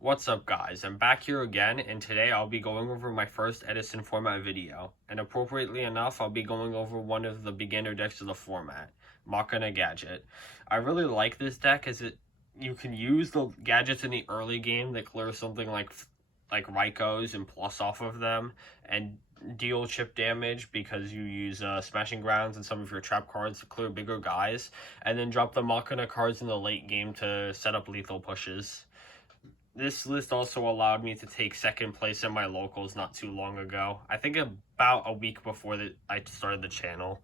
What's up guys, I'm back here again, and today I'll be going over my first Edison format video. And appropriately enough, I'll be going over one of the beginner decks of the format, Machina Gadget. I really like this deck as you can use the gadgets in the early game that clear something like Raikou and plus off of them, and deal chip damage because you use Smashing Grounds and some of your trap cards to clear bigger guys, and then drop the Machina cards in the late game to set up lethal pushes. This list also allowed me to take second place in my locals not too long ago. I think about a week before I started the channel.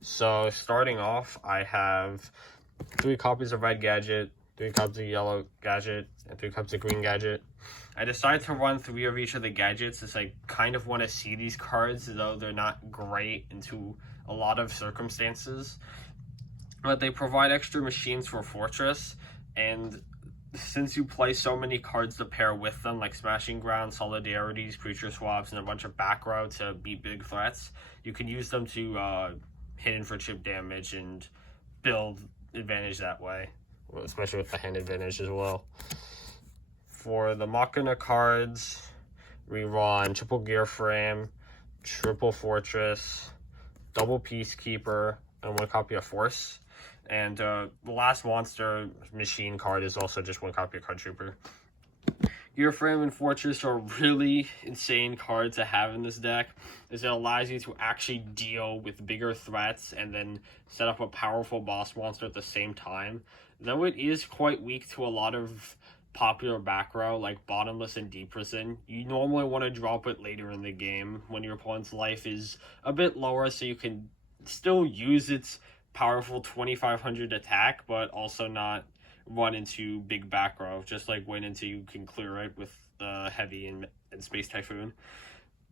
So starting off, I have 3 copies of red Gadget, 3 copies of yellow Gadget, and 3 copies of green Gadget. I decided to run 3 of each of the gadgets as I kind of want to see these cards, though they're not great into a lot of circumstances. But they provide extra machines for Fortress, and since you play so many cards to pair with them, like Smashing Ground, Solidarities, Creature Swaps, and a bunch of back row to beat big threats, you can use them to hit in for chip damage and build advantage that way, especially with the hand advantage as well. For the Machina cards, we run triple Gear Frame, triple Fortress, double Peacekeeper, and 1 copy of Force. And the last monster machine card is also just 1 copy of Card Trooper. Gear Frame and Fortress are really insane cards to have in this deck, as it allows you to actually deal with bigger threats and then set up a powerful boss monster at the same time. Though it is quite weak to a lot of popular back row like Bottomless and Deep Prison, you normally want to drop it later in the game when your opponent's life is a bit lower, so you can still use its powerful 2500 attack, but also not run into big back row, just like wait until you can clear it with the heavy and Space Typhoon.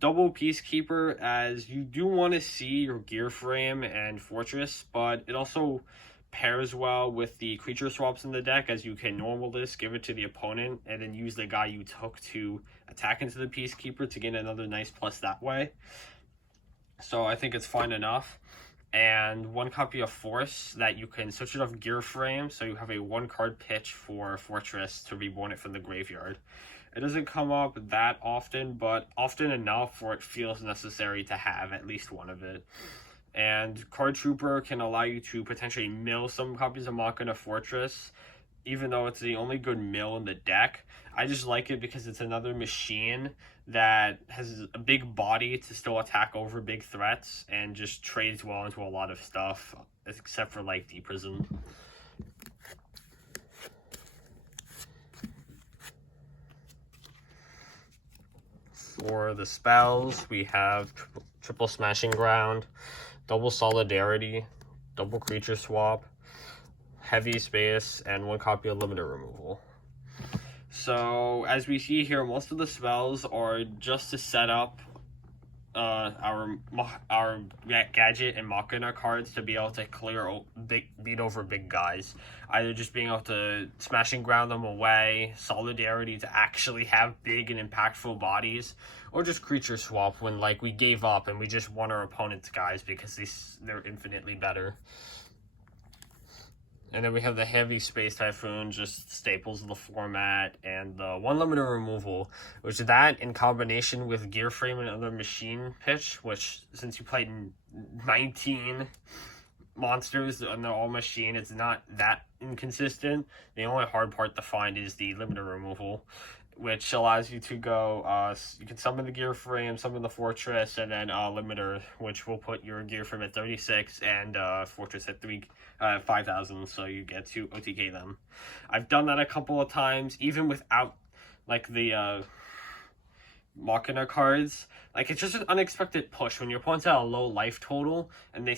Double Peacekeeper, as you do want to see your Gear Frame and Fortress, but it also pairs well with the creature swaps in the deck, as you can normal this, give it to the opponent, and then use the guy you took to attack into the Peacekeeper to get another nice plus that way. So I think it's fine enough. And 1 copy of Force that you can switch it off Gear Frame, so you have a 1 card pitch for Fortress to reborn it from the graveyard. It doesn't come up that often, but often enough where it feels necessary to have at least one of it. And Card Trooper can allow you to potentially mill some copies of Machina Fortress, even though it's the only good mill in the deck. I just like it because it's another machine that has a big body to still attack over big threats and just trades well into a lot of stuff, except for like Deep Prison. For the spells, we have triple Smashing Ground, double Solidarity, double Creature Swap, heavy space, and 1 copy of limiter removal. So as we see here, most of the spells are just to set up our Gadget and Machina cards to be able to beat over big guys. Either just being able to Smashing Ground them away, Solidarity to actually have big and impactful bodies, or just Creature Swap when like we gave up and we just want our opponent's guys because they're infinitely better. And then we have the heavy Space Typhoon, just staples of the format, and the 1 limiter removal, which that in combination with Gear Frame and other machine pitch, which since you played 19 monsters and they're all machine, it's not that inconsistent. The only hard part to find is the limiter removal, which allows you to go, you can summon the Gear Frame, summon the Fortress, and then limiter, which will put your Gear Frame at 36 and Fortress at 5,000, so you get to OTK them. I've done that a couple of times, even without like the Machina cards. Like, it's just an unexpected push when your opponent's at a low life total, and they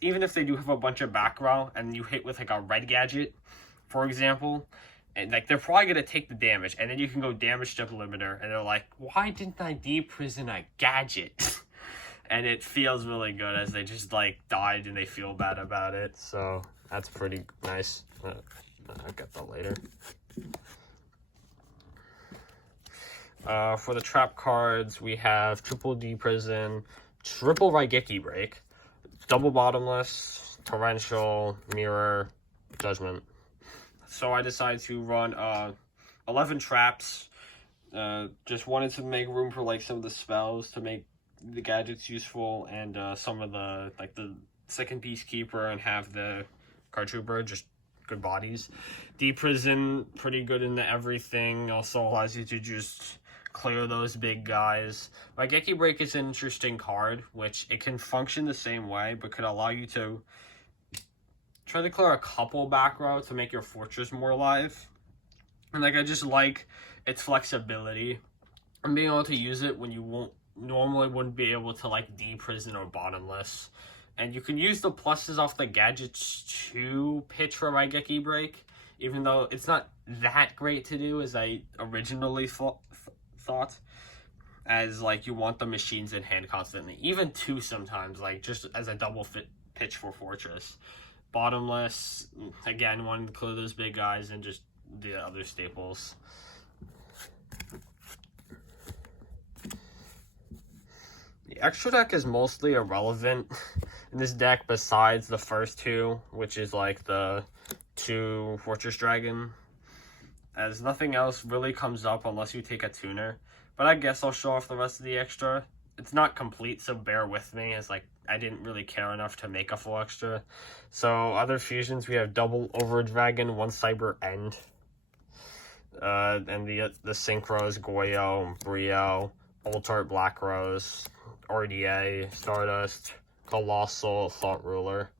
even if they do have a bunch of back row, and you hit with like a red Gadget, for example, and like they're probably gonna take the damage, and then you can go damage step limiter, and they're like, why didn't I Deep Prison a Gadget? And it feels really good as they just like died and they feel bad about it. So that's pretty nice. I'll get that later. For the trap cards, we have triple Deep Prison, triple Raigeki Break, double Bottomless, Torrential, Mirror, Judgment. So I decided to run 11 traps. Just wanted to make room for like some of the spells to make the gadgets useful, and some of the like the second Peacekeeper and have the Card Trooper, just good bodies. Deep Prison, pretty good into everything. Also allows you to just clear those big guys. Raigeki Break is an interesting card, which it can function the same way, but could allow you to try to clear a couple back row to make your fortress more alive. And like, I just like its flexibility and being able to use it when you wouldn't be able to like de-prison or bottomless. And you can use the pluses off the gadgets to pitch for Raigeki Break, even though it's not that great to do as I originally thought, as like you want the machines in hand constantly, even two sometimes, like just as a double pitch for Fortress. Bottomless, again, wanting to clear those big guys, and just the other staples. The extra deck is mostly irrelevant in this deck besides the first two, which is like the 2 Fortress Dragon, as nothing else really comes up unless you take a tuner. But I guess I'll show off the rest of the extra. It's not complete, so bear with me, as like I didn't really care enough to make a full extra. So other fusions, we have double Over Dragon, 1 Cyber End, and the Synchros, Goyo, Brio, Ultart Black Rose, RDA, Stardust, Colossal, Thought Ruler.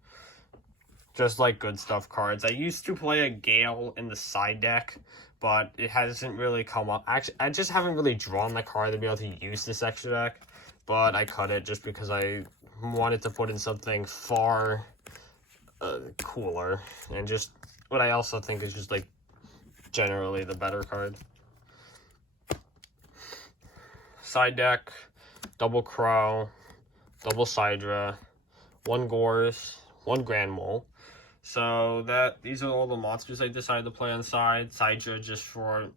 Just like good stuff cards. I used to play a Gale in the side deck, but it hasn't really come up. Actually, I just haven't really drawn the card to be able to use this extra deck, but I cut it just because I wanted to put in something far cooler, and just what I also think is just like generally the better card. Side deck, double Crow, double Sidra, 1 Gores, 1 Grand Mole. So these are all the monsters I decided to play on side. Sidra just for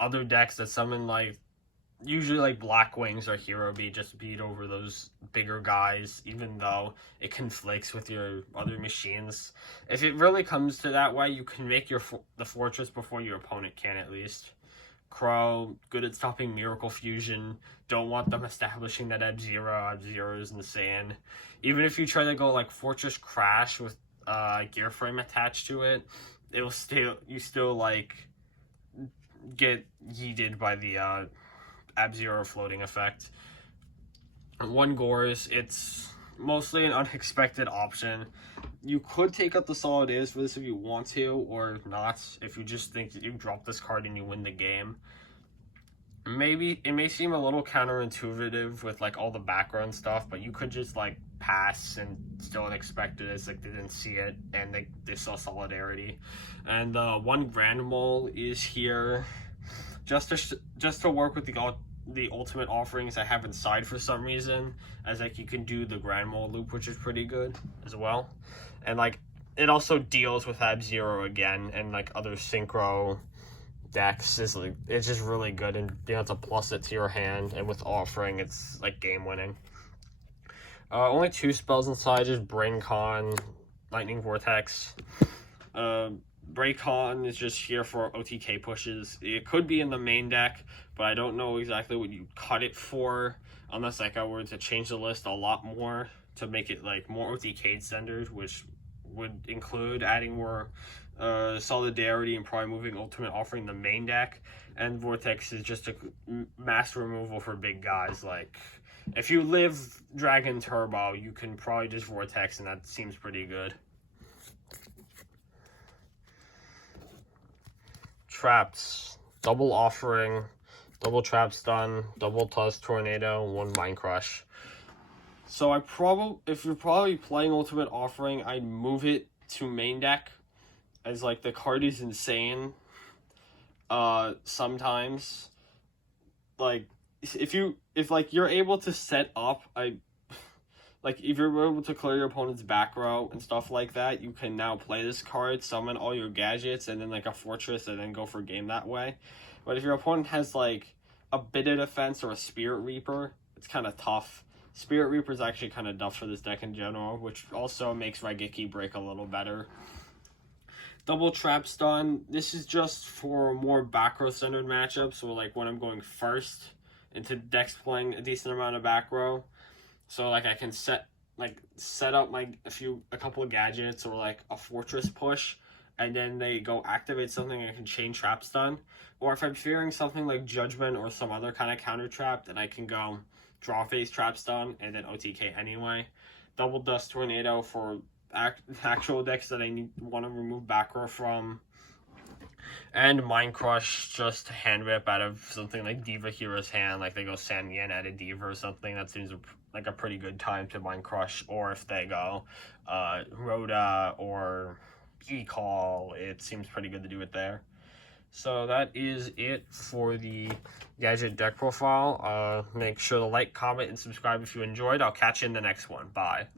other decks that summon like, usually like Black Wings or Hero Beat, just beat over those bigger guys, even though it conflicts with your other machines. If it really comes to that way, you can make the fortress before your opponent can, at least. Crow, good at stopping Miracle Fusion. Don't want them establishing that Ab-Zero is insane. Even if you try to go like Fortress Crash with gear frame attached to it, you still like get yeeted by the Ab-Zero floating effect. 1 Gores, it's mostly an unexpected option. You could take out the Solid Is for this if you want to, or not, if you just think that you drop this card and you win the game. Maybe it may seem a little counterintuitive with like all the background stuff, but you could just like pass and still unexpect it, as like they didn't see it and they saw Solidarity. And 1 Grand Mole is here just to work with the ultimate offerings I have inside for some reason, as like you can do the Grand Mole loop, which is pretty good as well. And like it also deals with Ab-Zero again, and like other synchro decks is like, it's just really good, and being able to plus it to your hand, and with offering it's like game winning. Only 2 spells inside, just Brain Con, Lightning Vortex. Braycon is just here for OTK pushes. It could be in the main deck, but I don't know exactly what you cut it for, unless like I were to change the list a lot more to make it like more OTK centered, which would include adding more Solidarity and probably moving Ultimate Offering the main deck. And Vortex is just a mass removal for big guys. Like if you live Dragon Turbo, you can probably just Vortex, and that seems pretty good. Traps, double Offering, double Trap Stun, double Tusk Tornado, 1 Mind Crush. So if you're probably playing Ultimate Offering, I'd move it to main deck, as like the card is insane. Sometimes, like if like you're able to set up, like if you're able to clear your opponent's back row and stuff like that, you can now play this card, summon all your gadgets, and then like a fortress, and then go for game that way. But if your opponent has like a bit of defense or a Spirit Reaper, it's kind of tough. Spirit Reaper is actually kind of tough for this deck in general, which also makes Raigeki Break a little better. Double trap stun. This is just for more back row centered matchups, or like when I'm going first into decks playing a decent amount of back row. So like I can set up a couple of gadgets or like a fortress push, and then they go activate something and I can chain trap stun. Or if I'm fearing something like judgment or some other kind of counter trap, then I can go draw phase trap stun and then OTK anyway. Double dust tornado for actual decks that I want to remove back row from. And Mind Crush, just hand whip out of something like Diva Hero's hand, like they go San Yan at a Diva or something. That seems like a pretty good time to Mind Crush. Or if they go Rhoda or E-Call, it seems pretty good to do it there. So that is it for the Gadget deck profile. Make sure to like, comment, and subscribe if you enjoyed. I'll catch you in the next one. Bye.